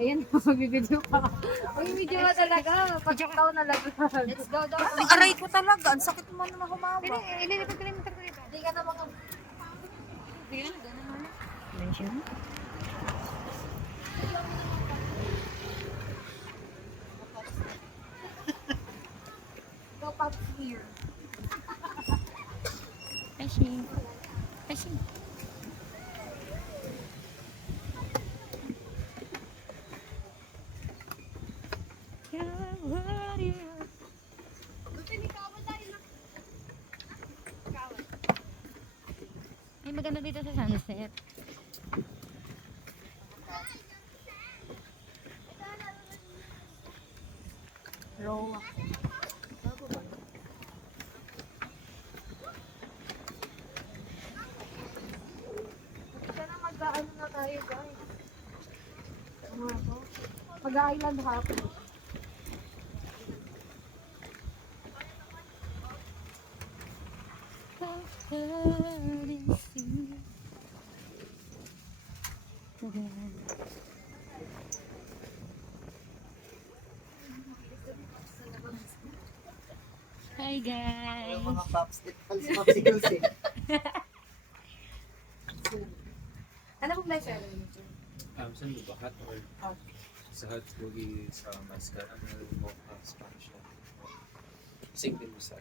Ayan, magbibideo pa. Uy, video ka talaga. Pagkakaw na lang. Let's go daw. Ay, aray ko talaga. Ang sakit mo naman humawa. Ililipat ko lang yung motor ko dito. Hindi ka na mga... Hindi ka na, gano'n naman. Mention? Go pops here. Fishing. Fishing. Ay, maganda dito sa sunset. Rowa. Sana mag-ano na tayo, guys. Mag-island hopping. Hi guys! Yung mga popsicles eh. Ano pong life sir? Saan ba? Hot or sa hot pogi sa mascara na mo Spanish. Sing din mo sa